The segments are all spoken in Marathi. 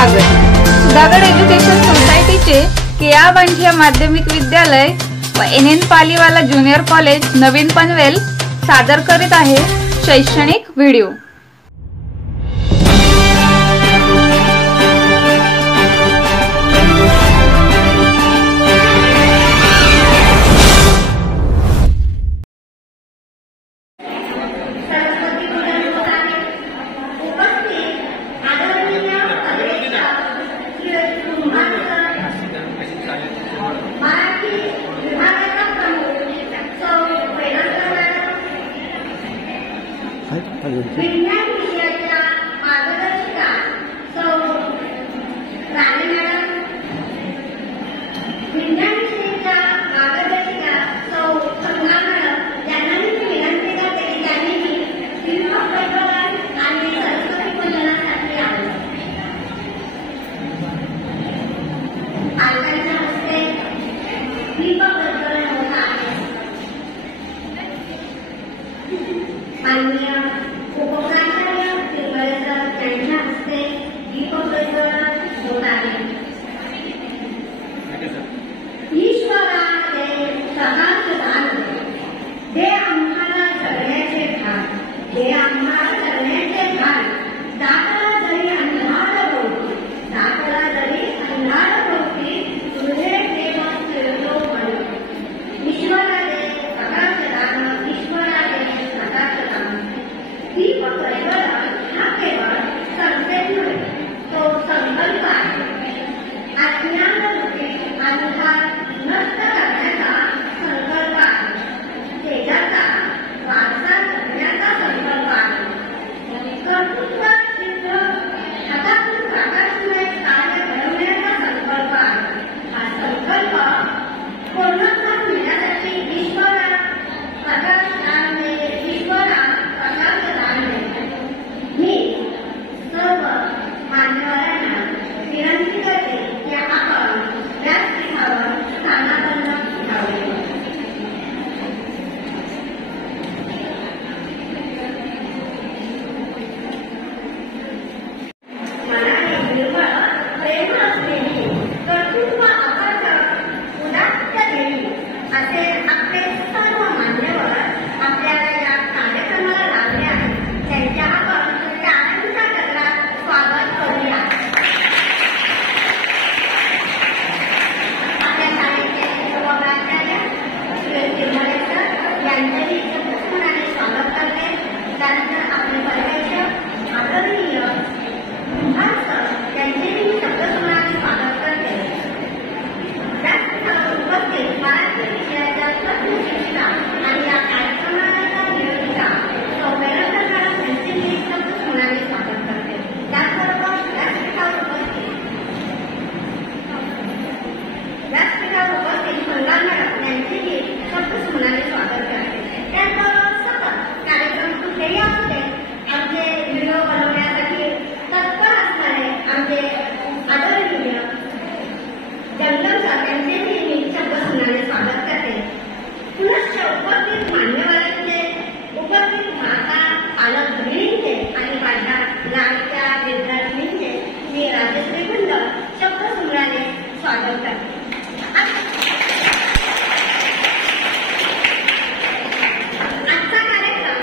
स्वागत। सुधागड एज्युकेशन सोसायटीचे केआ बांठिया माध्यमिक विद्यालय व NN पालीवाला ज्युनियर कॉलेज नवीन पनवेल सादर करीत आहे शैक्षणिक व्हिडिओ। विज्ञान विषयाच्या मार्गदर्शिका सौ राणे मॅडम, विज्ञान विषयाच्या मार्गदर्शिका सौ संगा मॅडम यांना मी विनंती करते की त्यांनी दीप प्रज्वलन आणि सरस्वती पूजनासाठी यावं। पालकांच्या हस्ते दीप प्रज्वलन होत आहे। माननीय उपप्राचार्य पिंपळेकर यांच्या हस्ते दीप प्रज्वलन होत आहे। ईश्वरा दे आम्हाला जगण्याचे भान, दे आम्हाला जगण्याचे भान, दाखला जरी अंधार होती, दाखला जरी अंधार होती, तुझे प्रेम फिरतो मन। ईश्वरा दे प्रकाशदान, ईश्वरा दे प्रकाशदान। दीप प्रज्वलन हा केवळ संकेत नव्हे, तो संकल्प आहे। अज्ञानरूपी अंधार नष्ट करण्याचा संकल्प आहे, तेजाचा वारसा जपण्याचा संकल्प आहे। कर्तृत्व सिद्ध हातातून प्रकाशमय कार्य घडवण्याचा संकल्प आहे। हा संकल्प पूर्णत्वास नेण्यासाठी ईश्वरा प्रकाशदान दे, ईश्वरा प्रकाशदान दे। मी सर्व मान्यवरांना विनंती करते की आपण व्यासपीठावर स्थानापन्न व्हावे। मनाने निर्मळ प्रेम असलेली, कर्तृत्व आकर्षक उदात्त देवी असे आपले सर्व मान्यवर आपल्याला या कार्यक्रमाला लागले आहेत। त्यांच्या आपण टाळ्यांच्या गजरात स्वागत करूया। आपल्या शाळेचे उपप्राचार्य श्री पिंपळेकर यांचेही शब्दस्मरणाने स्वागत करते। त्यानंतर आपले पर्यवेक्षक आदरणीय यांचेही शब्दस्मरणाने स्वागत करते। व्यासपीठावर उपस्थित मराठी विषयाच्या प्रथम शिक्षिका आणि या कार्यक्रमाच्या नियोजिका सौ वेलंकर मॅडम यांचेही शब्दस्मरणाने स्वागत करते। त्याचबरोबर व्यासपीठावर उपस्थित संगा मॅडम यांचेही शब्दस्मरणाने स्वागत करते। त्याचबरोबर सतत कार्यक्रम कुठेही असू दे, आमचे व्हिडिओ बनवण्यासाठी तत्पर असणारे आमचे आदरणीय जंगम सर यांचेही मी शब्दस्मरणाने स्वागत करते। पुनश्च उपस्थित मान्यवरांचे, उपस्थित माता पालक भगिनींचे आणि माझ्या लाडक्या विद्यार्थिनींचे मी राजश्री गुंड शब्दस्मरणाने स्वागत करते। आजचा कार्यक्रम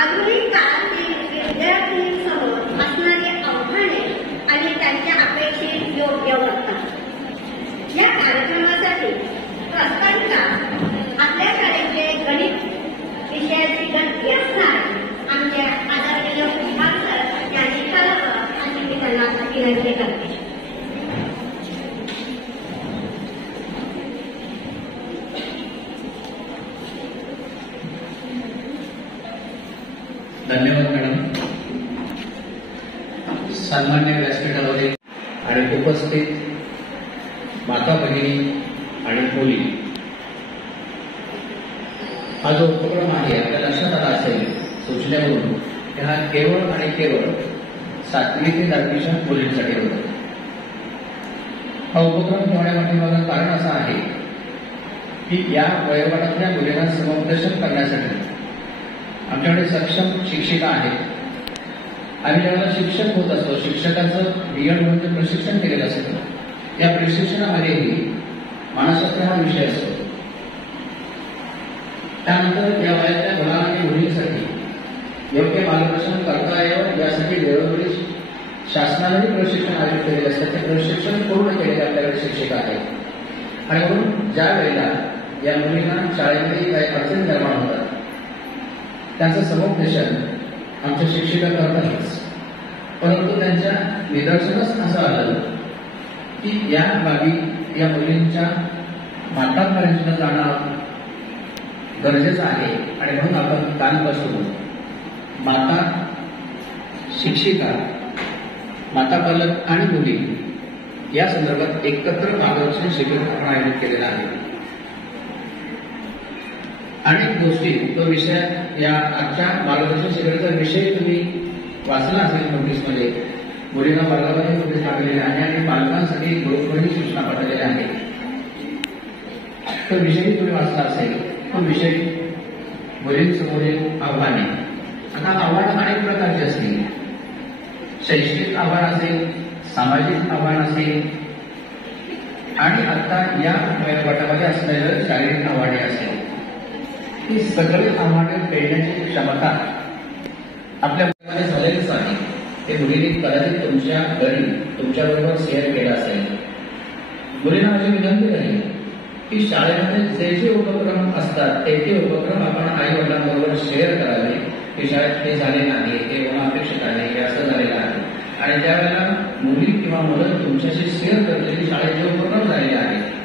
आधुनिक काळातील विद्यार्थ्यांसमोर असणारी आव्हाने आणि त्यांच्या अपेक्षित योग्य वर्तन या कार्यक्रमासाठी प्रस्ताविका आपल्या शाळेचे गणित विषयाची गणती असणार आमच्या आदरणीय विभाग सर यांनी करावं अशी मी त्यांना विनंती करते। धन्यवाद मॅडम। सन्मान्य व्यासपीठावरील आणि उपस्थित माता भगिनी आणि मुली, हा जो उपक्रम आहे आपल्या लक्षात आला असेल सूचनेवरून की हा केवळ आणि केवळ 7वी ते 10वीच्या मुलींसाठी होता। हा उपक्रम ठेवण्यामागील कारण असं आहे की या वयोगटातल्या मुलींना समुपदेशन करण्यासाठी आमच्याकडे सक्षम शिक्षिका आहेत आम्ही ज्यावेळेला शिक्षक होत असतो, शिक्षकाचं B.Ed म्हणजे प्रशिक्षण केलेलं असतं. या प्रशिक्षणामध्येही मानसशास्त्र हा विषय असतो. त्यानंतर या वयाच्या मुलांना आणि मुलींसाठी योग्य मार्गदर्शन करता यावं यासाठी वेळोवेळी शासनानेही प्रशिक्षण आयोजित केलेले असतात. ते प्रशिक्षण पूर्ण केलेले आपल्याकडे शिक्षक आहेत. आणि म्हणून ज्या वेळेला या मुलींना शाळेमध्ये काही अडचणी निर्माण होतात, त्यांचं समुपदेशन आमच्या शिक्षिका करतातच. परंतु त्यांच्या निदर्शनास असं आलं की या बाबी या मुलींच्या मातांपर्यंत जाणं गरजेचं आहे. आणि म्हणून आपण कान बसवून माता, शिक्षिका, माता पालक आणि मुली या संदर्भात एकत्र मार्गदर्शन शिबिर आपण आयोजित केलेलं आहे. अनेक गोष्टी तो विषय या आजच्या मार्गदर्शन शिबिराचा विषय तुम्ही वाचला असेल नोटीसमध्ये. मुलींना वर्गामध्ये नोटीस टाकलेली आहे आणि पालकांसाठी ग्रुपवरही सूचना पाठवलेल्या आहेत. तो विषयही तुम्ही वाचला असेल. तो विषय मुलींसमोरील आव्हाने. आता आव्हानं अनेक प्रकारची असतील. शैक्षणिक आव्हान असेल, सामाजिक आव्हान असेल आणि आता या गटामध्ये असलेलं शारीरिक आव्हाने असेल. ही सगळी आव्हाने पेलण्याची क्षमता आपल्या मुलांमध्ये झालेलीच आहे. ते मुलींनी कदाचित तुमच्या घरी तुमच्याबरोबर शेअर केलं असेल. मुलींना माझी विनंती आहे की शाळेमध्ये जे जे उपक्रम असतात ते उपक्रम आपण आई वडिलांबरोबर शेअर करावे की शाळेत हे झाले नाही, हे होणं अपेक्षित आहे, हे असं झालेलं आहे. आणि ज्या वेळेला मुली किंवा मुलं तुमच्याशी शेअर करते की शाळेत जे उपक्रम झालेले आहेत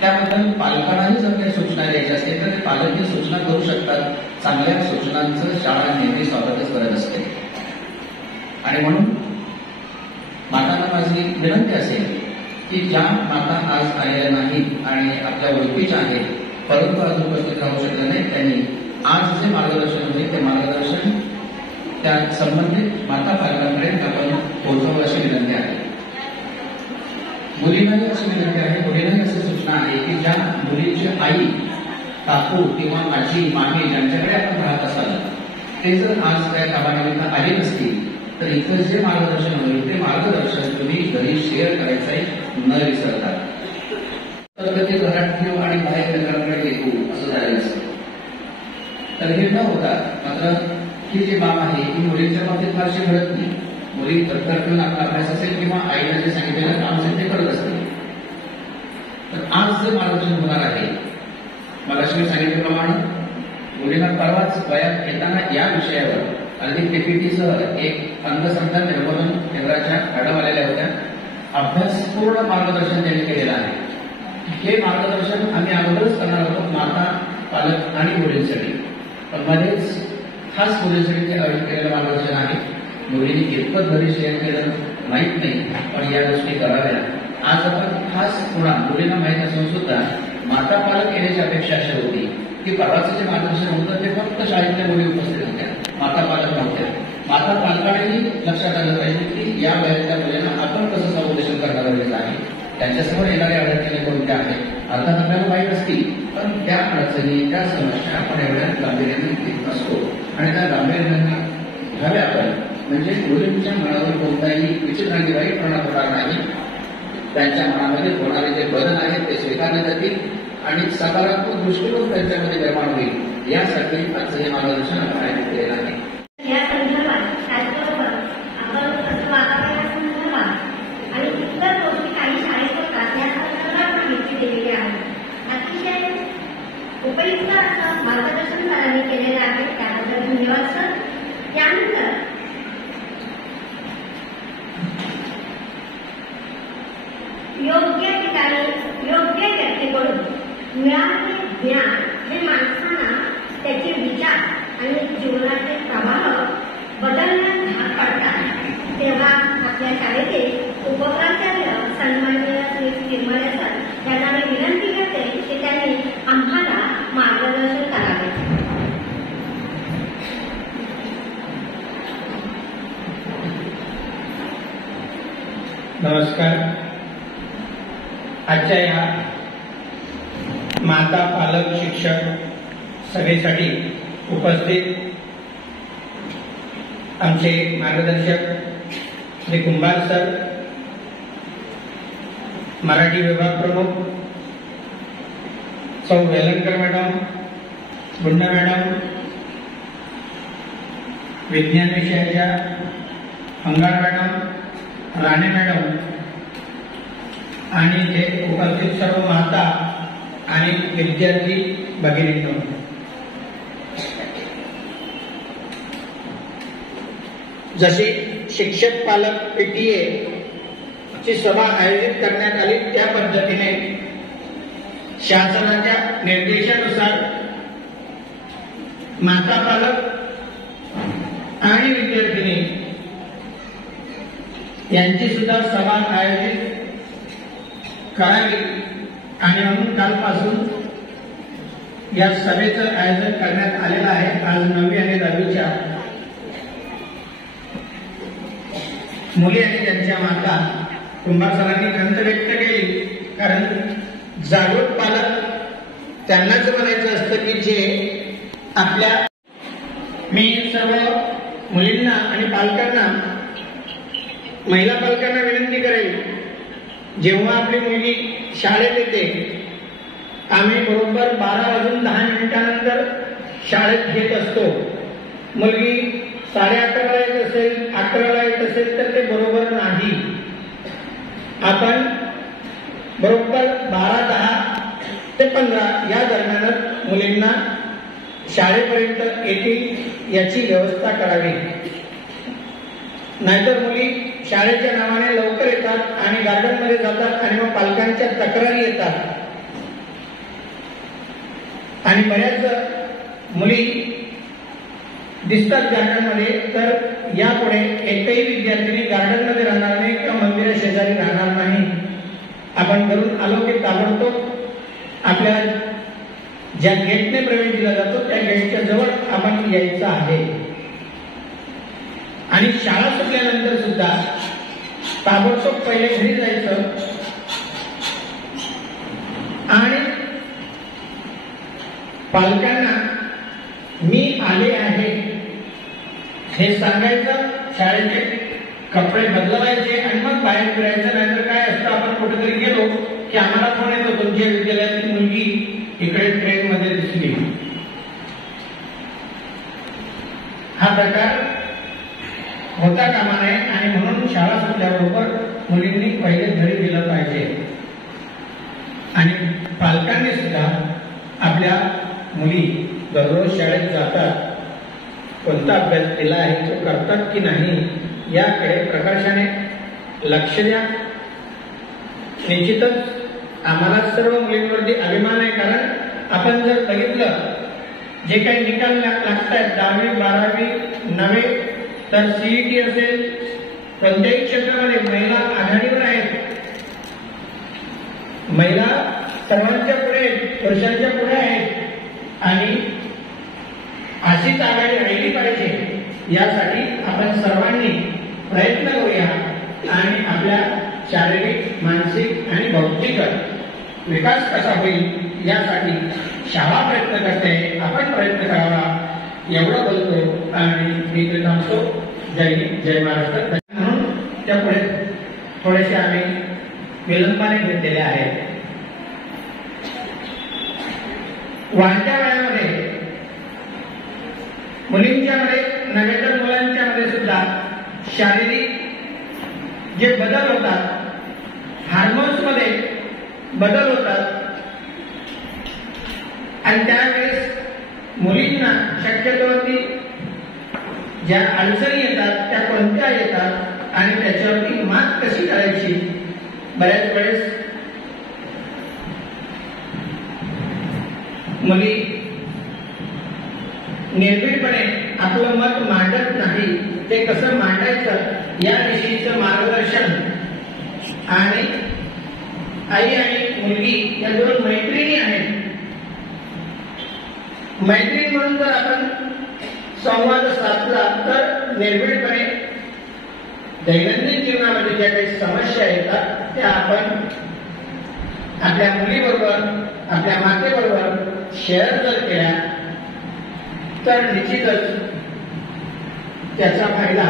त्याबद्दल पालकांनाही जर काही सूचना द्यायची असते तर ते पालकही सूचना करू शकतात. चांगल्या सूचनांचं शाळा नेहमी स्वागतच करत असते. आणि म्हणून मातांना माझी विनंती असेल की ज्या माता आज आलेल्या नाहीत आणि आपल्या ओळखीच्या आहेत परंतु आज उपस्थित राहू शकल्या नाही, त्यांनी आज जे मार्गदर्शन होते ते मार्गदर्शन त्या संबंधित माता पालकांपर्यंत आपण पोहोचवलं अशी विनंती आहे. मुलींनाही अशी विनंती आहे, मुलींनाही अशी सूचना आहे की ज्या मुलीची आई, काकू किंवा आजी, मामी ज्यांच्याकडे आपण राहत असाल ते जर आज त्या कामानिमित्त आले नसतील तर इथं जे मार्गदर्शन होईल ते मार्गदर्शन तुम्ही घरी शेअर करायचंय न विसरता. तर ते घरात ठेव आणि बाहेर लेकरांकडे येऊ असं झालेलं असतं. तर हे न होता मात्र ही जी बाब आहे ही मुलींच्या बाबतीत फारशी घडत नाही. मुली तत्पर ठेवून आपला अभ्यास असेल किंवा आईला जे सांगितलेलं काम असेल ते करत असते. तर आज जे मार्गदर्शन होणार आहे मगाशी मी सांगितल्याप्रमाणे मुलींना परवाच वयात येताना या विषयावर अगदी PPT-सह एक अंधसंतान निर्मूलन केंद्राच्या मॅडम आलेल्या होत्या. अभ्यासपूर्ण मार्गदर्शन त्यांनी केलेलं आहे. हे मार्गदर्शन आम्ही अगोदरच करणार आहोत माता, पालक आणि मुलींसाठी. पण मध्येच खास मुलींसाठी ते आयोजित केलेलं मार्गदर्शन आहे. मुलींनी कितपत घरी शेअर केलं माहीत नाही, पण या गोष्टी कराव्या. आज आपण खास पुन्हा मुलींना माहीत असून सुद्धा माता पालक येण्याची अपेक्षा अशी होती की परवाचं जे मार्गदर्शन होतं ते फक्त शाळेतल्या मुली उपस्थित होत्या, माता पालक नव्हत्या. माता पालकांनीही लक्षात आलं पाहिजे की या वयाच्या मुलींना आपण कसं समुपदेशन करणं गरजेचं आहे. त्यांच्यासमोर येणाऱ्या अडचणी कोणत्या आहेत अर्थात आपल्याला माहीत असतील, पण त्या अडचणी, त्या समस्या आपण एवढ्या गांभीर्याने घेत असतो आणि त्या गांभीर्याने घ्याव्या आपण. म्हणजे मुलींच्या मनावर कोणताही विचित्र आणि वाईटपणा होणार नाही. त्यांच्या मनामध्ये होणारे जे बदल आहेत ते स्वीकारले जातील आणि सकारात्मक दृष्टिकोन त्यांच्यामध्ये निर्माण होईल यासाठी आजचं हे मार्गदर्शन आपण आयोजित केलेलं आहे. या संदर्भात त्याचबरोबर आपण कसं वागावं संदर्भात आणि इतर गोष्टी काही शाळेत होतात या संदर्भात माहिती दिलेली आहे. अतिशय उपयुक्त असं मार्गदर्शन सरांनी केलेलं आहे, त्याबद्दल धन्यवाद सर. त्यानंतर योग्य ठिकाणी योग्य व्यक्तीकडून मिळालेले ज्ञान हे माणसांना त्याचे विचार आणि जीवनाचे प्रवाह बदलण्यास भाग पाडतात. तेव्हा आपल्या शाळेतील उपप्राचार्य सन्माननीय श्री निर्मळे सर यांना मी विनंती करते की त्यांनी आम्हाला मार्गदर्शन करावे. नमस्कार. आजच्या या माता, पालक, शिक्षक सभेसाठी उपस्थित आमचे मार्गदर्शक श्री कुंभार सर, मराठी विभाग प्रमुख सौ वेलणकर मॅडम, गुंडा मॅडम, विज्ञान विषयाच्या अंगार मॅडम, राणे मॅडम आणि ते उपस्थित सर्व माता आणि विद्यार्थी भगिनींनो, जशी शिक्षक पालक पीटीए ची सभा आयोजित करण्यात आली त्या पद्धतीने शासनाच्या निर्देशानुसार माता पालक आणि विद्यार्थिनी यांची सुद्धा सभा आयोजित करावी आणि म्हणून कालपासून या सभेचं आयोजन करण्यात आलेलं आहे. आज 9वी आणि 10वीच्या मुली आणि त्यांच्या माता कुंभार सरांनी खंत व्यक्त केली, कारण जागरूक पालक त्यांनाच म्हणायचं असतं की जे आपल्या, मी सर्व मुलींना आणि पालकांना, महिला पालकांना विनंती करेल, जेव्हा आपली मुलगी शाळेत येते, आम्ही बरोबर 12:10 शाळेत घेत असतो. मुलगी 11:30 येत असेल, 11 येत असेल तर ते बरोबर नाही. आपण बरोबर 12:10 ते 15 या दरम्यानच मुलींना शाळेपर्यंत येतील याची व्यवस्था करावी. नाहीतर मुली शाळेच्या नावाने लवकर येतात आणि गार्डनमध्ये जातात आणि मग पालकांच्या तक्रारी येतात आणि बऱ्याच मुली दिसतात गार्डनमध्ये. तर यापुढे एकही विद्यार्थिनी गार्डनमध्ये राहणार नाही किंवा मंदिरा शेजारी राहणार नाही. आपण घरून आलो की ताबडतोब आपल्या ज्या गेटने प्रवेश दिला जातो त्या गेटच्या जवळ आपण यायचं आहे. आणि शाळा सुटल्यानंतर सुद्धा ताबडतोब पहिले घरी जायचं आणि पालकांना मी आले आहे हे सांगायचं. शाळेचे कपडे बदलवायचे आणि मग बाहेर फिरायचं. नाहीतर काय असतं, आपण कुठेतरी गेलो की आम्हाला फोन येतो, तुमच्या विद्यालयातील मुलगी इकडे ट्रेन मध्ये दिसली. हा प्रकार होता कामा नये आणि म्हणून शाळा सुटल्याबरोबर मुलींनी पहिले घरी गेलं पाहिजे. आणि पालकांनी सुद्धा आपल्या मुली दररोज शाळेत जातात, कोणता अभ्यास केला आहे, तो करतात की नाही याकडे प्रकर्षाने लक्ष द्या. निश्चितच आम्हाला सर्व मुलींवरती अभिमान आहे, कारण आपण जर बघितलं जे काही निकाल लागत आहेत 10वी 12वी नव्हे तर सीईटी असेल, कोणत्याही क्षेत्रामध्ये महिला आघाडीवर आहेत. महिला सर्वांच्या पुढे, पुरुषांच्या पुढे आहेत आणि अशीच आघाडी राहिली पाहिजे. यासाठी आपण सर्वांनी प्रयत्न करूया आणि आपल्या शारीरिक, मानसिक आणि बौद्धिक विकास कसा होईल यासाठी शाळा प्रयत्न करते, आपण प्रयत्न करावा एवढं बोलतो आणि मी ते थांबतो. जय हिंद, जय महाराष्ट्र. म्हणून त्यापुढे थोडेसे आम्ही विलंबाने घेतलेले आहेत. वाढत्या वयामध्ये मुलींच्यामध्ये नव्हे तर मुलांच्यामध्ये सुद्धा शारीरिक जे बदल होतात, हार्मोन्स मध्ये बदल होतात आणि त्यावेळेस मुलींना शक्यतोवरती ज्या अडचणी येतात त्या कोणत्या येतात आणि त्याच्यावरती मात कशी करायची. बऱ्याच वेळेस मुली निर्भीडपणे आपलं मत मांडत नाही. ते कसं मांडायचं याविषयीचं मार्गदर्शन आणि आई आणि मुलगी या दोन मैत्रिणी आहेत. मैत्रीण म्हणून जर आपण संवाद साधला तर निर्भीडपणे दैनंदिन जीवनामध्ये ज्या काही समस्या येतात त्या आपण आपल्या मुलीबरोबर, आपल्या मातेबरोबर शेअर जर केल्या तर निश्चितच त्याचा फायदा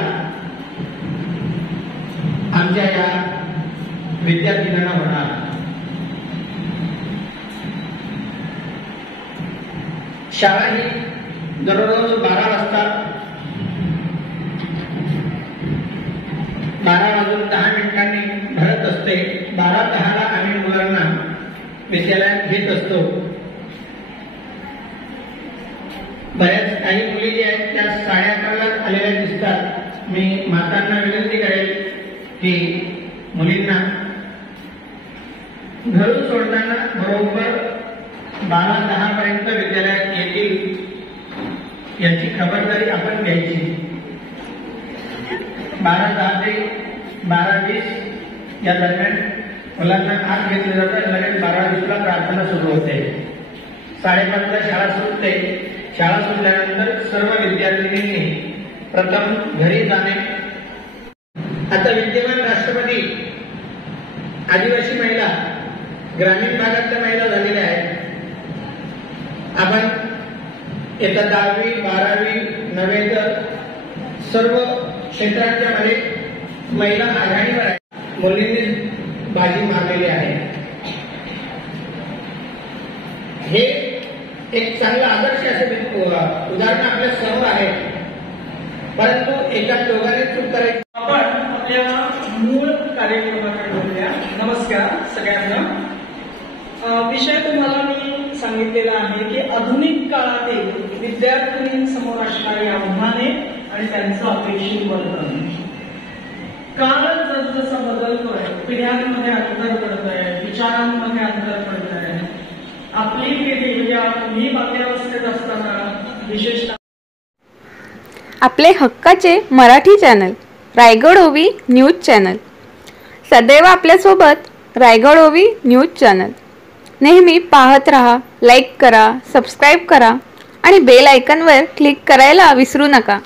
आमच्या या विद्यार्थ्यांना होणार। शाळा ही दररोज 12 वाजता 12:10 भरत असते। 12:10 आम्ही मुलांना विद्यालयात घेत असतो। बऱ्याच काही मुली ज्या आहेत त्या 11:30 आलेल्या दिसतात। मी मातांना विनंती करेल की मुलींना घरून सोडताना बरोबर 12:10 पर्यंत विद्यालयात येतील याची खबरदारी आपण घ्यायची। 12:10 ते 12:20 या दरम्यान मुलांना आत घेतलं जातं। लगेच 12:20ला प्रार्थना सुरू होते। 5:30ला शाळा सुटते। शाळा सुटल्यानंतर सर्व विद्यार्थिनींनी प्रथम घरी जाणे। आता विद्यमान राष्ट्रपती आदिवासी महिला, ग्रामीण भागातल्या महिला झालेल्या आहेत। आपण येत्या 10वी 12वी नव्हे तर सर्व क्षेत्रांच्या मध्ये महिला आघाडीवर आहेत। मुलींनी बाजी मारलेली आहे। हे एक चांगला आदर्श असे उदाहरण आपल्या समोर आहे। परंतु एका दोघांनी चूक करायची। आपण आपल्या मूळ कार्यक्रमाकडे बोलूया। नमस्कार सगळ्यांना। विषय तुम्हाला मी सांगितलेला आहे की आधुनिक काळातील विद्यार्थिनींसमोर असणारी आव्हाने आणि त्यांचं अपेक्षित वर्तन। काळ जसजसा बदलतोय, पिढ्यांमध्ये अंतर पडत आहे, विचारांमध्ये अंतर पडत आहे। आपली पिढी या तुम्ही बाल्यावस्थेत असताना विशेषतः आपले हक्काचे मराठी चॅनल रायगड ओवी न्यूज चॅनल सदैव आपल्यासोबत। रायगड ओवी न्यूज चॅनल नेहमी पाहत रहा, लाईक करा, सबस्क्राईब करा आणि बेल आयकॉनवर क्लिक करायला विसरू नका।